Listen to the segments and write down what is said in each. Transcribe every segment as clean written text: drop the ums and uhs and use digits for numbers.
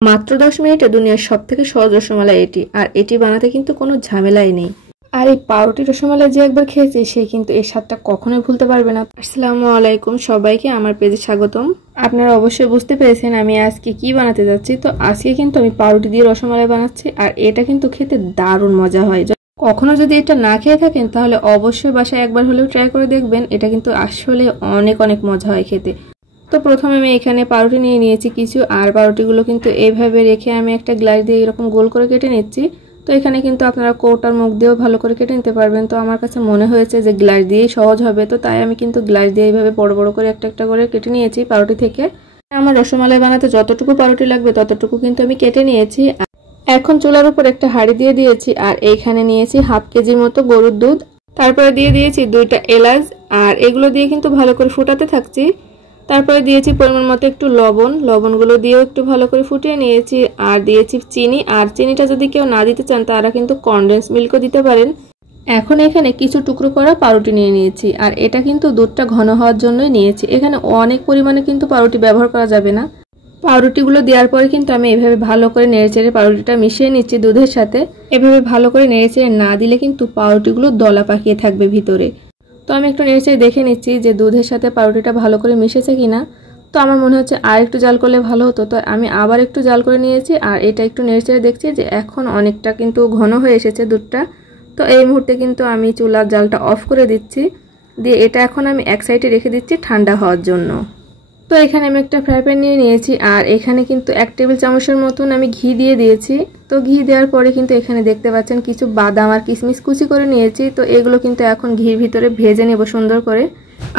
মাত্র 10 মিনিটে দুনিয়ার সবথেকে সহজ রসমালাই এটি, আর এটি বানাতে কিন্তু কোনো ঝামেলাই নেই। আর এই পাউরুটি রসমালাই যে একবার খেয়েছে সে কিন্তু এর স্বাদটা কখনোই ভুলতে পারবে না। আসসালামু আলাইকুম সবাইকে, আমার পেজে স্বাগতম। আপনারা অবশ্যই বুঝতে পেরেছেন আমি আজকে কি বানাতে যাচ্ছি। তো আজকে কিন্তু আমি পাউরুটি দিয়ে রসমালাই বানাচ্ছি, আর এটা কিন্তু খেতে দারুণ মজা হয়। কখনো যদি এটা না খেয়ে থাকেন তাহলে অবশ্যই বাসায় একবার হলেও ট্রাই করে দেখবেন। এটা কিন্তু আসলে অনেক অনেক মজা হয় খেতে। তো প্রথমে আমি এখানে পাউরুটি নিয়ে নিয়েছি কিছু, আর পাউরুটিগুলো কিন্তু এইভাবে রেখে আমি একটা গ্লাস দিয়ে এরকম গোল করে কেটে নিচ্ছি। তো এখানে কিন্তু আপনারা কৌটার মুখ দিয়েও ভালো করে কেটে নিতে পারবেন। তো আমার কাছে মনে হয়েছে যে গ্লাস দিয়েই সহজ হবে, তো তাই আমি কিন্তু গ্লাস দিয়ে এইভাবে বড় বড় করে একটা একটা করে কেটে নিয়েছি পাউরুটি থেকে। আমার রসমালাই বানাতে যতটুকু পাউরুটি লাগবে ততটুকু কিন্তু আমি কেটে নিয়েছি। এখন চুলার উপর একটা হাঁড়ি দিয়ে দিয়েছি, আর এইখানে নিয়েছি হাফ কেজির মতো গরুর দুধ। তারপরে দিয়ে দিয়েছি 2টা এলাচ, আর এগুলো দিয়ে কিন্তু ভালো করে ফুটাতে থাকছি। তারপরে দিয়েছি পরিমাণ মতো একটু লবণগুলো দিয়েও একটু ভালো করে ফুটিয়ে নিয়েছি। আর দিয়েছি চিনি, আর চিনিটা যদি কেউ না দিতে চান তারা কিন্তু কনডেন্স মিল্কও দিতে পারেন। এখন এখানে কিছু টুকরো করা পাউরুটি নিয়ে নিয়েছি, আর এটা কিন্তু দুধটা ঘন হওয়ার জন্যই নিয়েছি। এখানে অনেক পরিমাণে কিন্তু পাউরুটি ব্যবহার করা যাবে না। পাউরুটিগুলো দেওয়ার পরে কিন্তু আমি এভাবে ভালো করে নেড়েচেড়ে পাউরুটিটা মিশিয়ে নিচ্ছি দুধের সাথে। এভাবে ভালো করে নেড়েচেড়ে না দিলে কিন্তু পাউরুটিগুলো দলা পাকিয়ে থাকবে ভিতরে। তো আমি একটু নেড়েচেড়ে দেখে নিচ্ছি যে দুধের সাথে পাউরুটিটা ভালো করে মিশেছে কিনা। তো আমার মনে হচ্ছে আর একটু জাল করলে ভালো হতো, তো আমি আবার একটু জাল করে নিয়েছি। আর এটা একটু নেড়েচেড়ে দেখছি যে এখন অনেকটা কিন্তু ঘন হয়ে এসেছে দুধটা। তো এই মুহূর্তে কিন্তু আমি চুলার জালটা অফ করে দিচ্ছি, দিয়ে এটা এখন আমি এক সাইডে রেখে দিচ্ছি ঠান্ডা হওয়ার জন্য। তো এখানে আমি একটা ফ্রাই প্যান নিয়ে নিয়েছি, আর এখানে কিন্তু 1 টেবিল চামচের মতন আমি ঘি দিয়ে দিয়েছি। তো ঘি দেওয়ার পরে কিন্তু এখানে দেখতে পাচ্ছেন কিছু বাদাম আর কিশমিশ কুচি করে নিয়েছি। তো এগুলো কিন্তু এখন ঘির ভিতরে ভেজে নেব সুন্দর করে।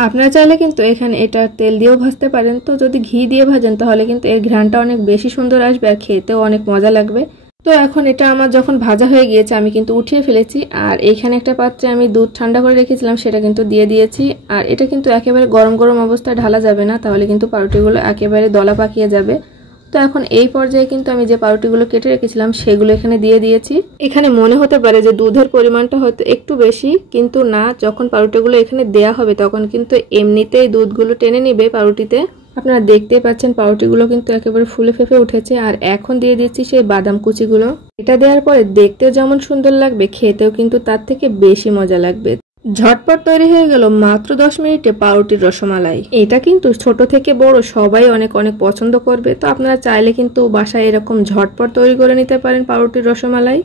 আপনারা চাইলে কিন্তু এখানে এটা তেল দিয়েও ভাজতে পারেন। তো যদি ঘি দিয়ে ভাজেন তাহলে কিন্তু এর ঘ্রাণটা অনেক বেশি সুন্দর আসবে, আর খেতেও অনেক মজা লাগবে। তো এখন এটা আমার যখন ভাজা হয়ে গিয়েছে আমি কিন্তু উঠিয়ে ফেলেছি, আর এইখানে একটা পাত্রে আমি দুধ ঠান্ডা করে রেখেছিলাম সেটা কিন্তু দিয়ে দিয়েছি। আর এটা কিন্তু একেবারে গরম গরম অবস্থায় ঢালা যাবে না, তাহলে কিন্তু পাউরুটিগুলো একেবারে দলা পাকিয়ে যাবে। তো এখন এই পর্যায়ে কিন্তু আমি যে পাউরুটিগুলো কেটে রেখেছিলাম সেগুলো এখানে দিয়ে দিয়েছি। এখানে মনে হতে পারে যে দুধের পরিমাণটা হয়তো একটু বেশি, কিন্তু না, যখন পাউরুটিগুলো এখানে দেয়া হবে তখন কিন্তু এমনিতেই দুধগুলো টেনে নিবে পাউরুটিতে। আপনারা দেখতেই পাচ্ছেন পাউরুটিগুলো কিন্তু একেবারে ফুলে ফেপে উঠেছে। আর এখন দিয়ে দিচ্ছি সেই বাদাম কুচিগুলো। এটা দেওয়ার পরে দেখতেও যেমন সুন্দর লাগবে, খেতেও কিন্তু তার থেকে বেশি মজা লাগবে। ঝটপট তৈরি হয়ে গেল মাত্র 10 মিনিটে পাউরুটির রসমালাই। এটা কিন্তু ছোট থেকে বড় সবাই অনেক অনেক পছন্দ করবে। তো আপনারা চাইলে কিন্তু বাসায় এরকম ঝটপট তৈরি করে নিতে পারেন পাউরুটির রসমালাই।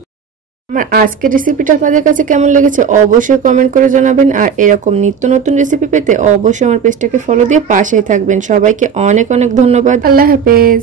আমার আজকের রেসিপিটা আপনাদের কাছে কেমন লেগেছে অবশ্যই কমেন্ট করে জানাবেন। আর এরকম নিত্য নতুন রেসিপি পেতে অবশ্যই আমার পেজটাকে ফলো দিয়ে পাশেই থাকবেন। সবাইকে অনেক অনেক ধন্যবাদ। আল্লাহ হাফেজ।